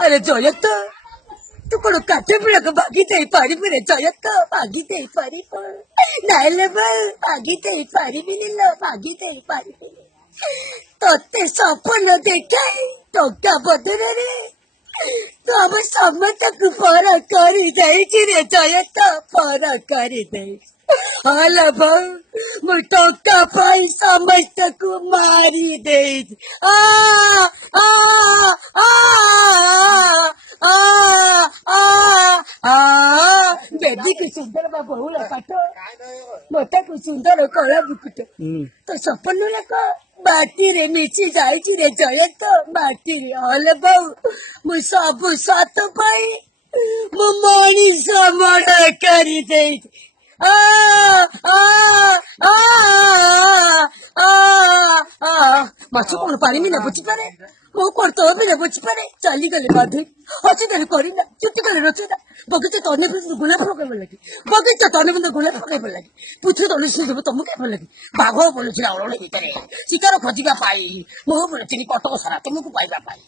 अरे जयत तू कोण काटे पिळक बागीते पारी पिरे जयत बागीते पारी नाइले बागीते पारी मिलिल बागीते पारी तोते सपन देखाई तो क्या बदले रे तो हम समस्त पर करी देछि रे जयत पर करी दे हल भाऊ तो का पाई समस्त को मारी दे आ आ आ बेदी को सुंदर बा बहुल पाठ मोटा को सुंदर कला बुकुट तो सपन लक माटी रे मिची जाई रे जयत माटी रे हल बहु मु सब सत पाई मु मनीष मर्डर करी दे आ आ आ आ आ माछु कोन पारी मिना बुझी पारे मो करतो बिना बुझी पारे चली गले बाधु हसी गले करिना चुट्टी गले रचिना बगीचा तने भी गुलाब पकाइब लगी बगीचा तने भी गुलाब पकाइब लगी पुछु तले सिगब तमु के लगी बाघ बोलुछि रावण भितरे शिकार खोजिबा पाई मो बोलुछि कटक सारा तुमको पाइबा पाई